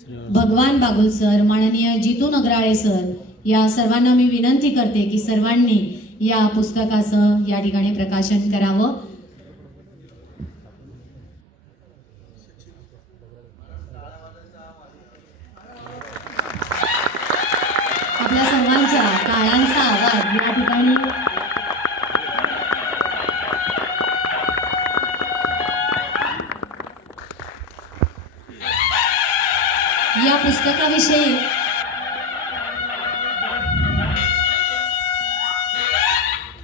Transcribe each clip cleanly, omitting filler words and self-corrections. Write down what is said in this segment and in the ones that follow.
भगवान बागुल सर, माननीय जितू नगराळे सर, या सर्वांना मी विनंती करते की सर्वांनी या पुस्तकाचं या ठिकाणी प्रकाशन करावं. आपल्या सर्वांच्या टाळ्यांचा आवाज या ठिकाणी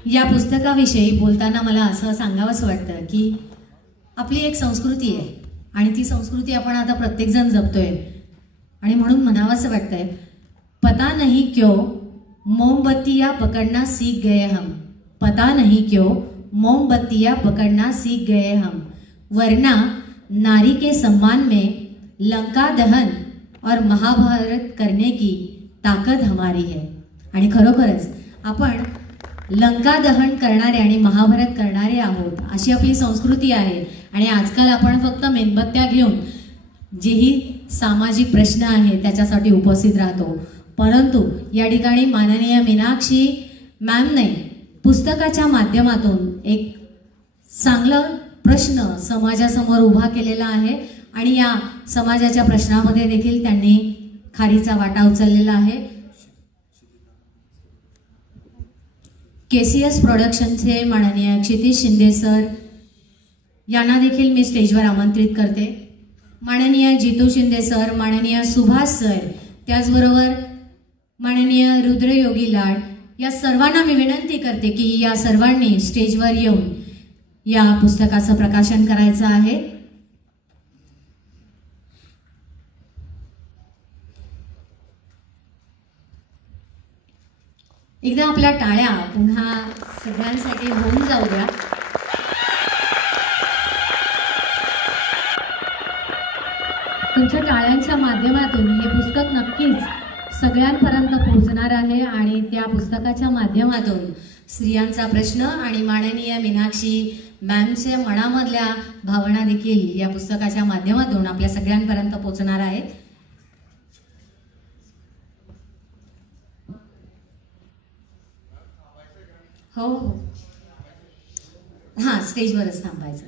या पुस्तकाविषयी बोलताना मला असं सांगावंसं वाटतं की आपली एक संस्कृती आहे आणि ती संस्कृती आपण आता प्रत्येकजण जपतोय आणि म्हणून म्हणावंसं वाटतंय, पता नहीं क्यों मोमबत्तियाँ पकड़ना सीख गए हम, पता नहीं क्यों मोमबत्तियाँ पकड़ना सीख गए हम, वरना नारी के सम्मान में लंका दहन और महाभारत करने की ताकद हमारी है. आणि खरोखरच आपण लंका दहन करणारे आणि महाभारत करणारे आहोत अशी आपली संस्कृती आहे. आणि आजकाल आपण फक्त मेणबत्त्या घेऊन जेही सामाजिक प्रश्न आहे त्याच्यासाठी उपस्थित राहतो, परंतु या ठिकाणी माननीय मीनाक्षी मॅमने पुस्तकाच्या माध्यमातून एक चांगला प्रश्न समाजासमोर उभा केलेला आहे आणि या समाजाच्या प्रश्नामध्ये देखील त्यांनी खारीचा वाटा उचललेला आहे. KCS प्रोडक्शनचे माननीय क्षितिज शिंदे सर यांना देखील मी स्टेजवर आमंत्रित करते. माननीय जितू शिंदे सर, माननीय सुभाष सर, त्याचबरोबर माननीय रुद्रयोगी लाड, या सर्वांना मी विनंती करते की या सर्वांनी स्टेजवर येऊन या पुस्तकाचं प्रकाशन करायचं आहे. एकदा आपल्या टाळ्या पुन्हा सगळ्यांसाठी होऊन जाऊ द्या. तुमच्या टाळ्यांच्या माध्यमातून हे पुस्तक नक्कीच सगळ्यांपर्यंत पोहोचणार आहे आणि त्या पुस्तकाच्या माध्यमातून स्त्रियांचा प्रश्न आणि माननीय मीनाक्षी मॅमच्या मनामधल्या भावना देखील या पुस्तकाच्या माध्यमातून आपल्या सगळ्यांपर्यंत पोहोचणार आहेत. हो हो, हां, स्टेजवरच थांबायचं.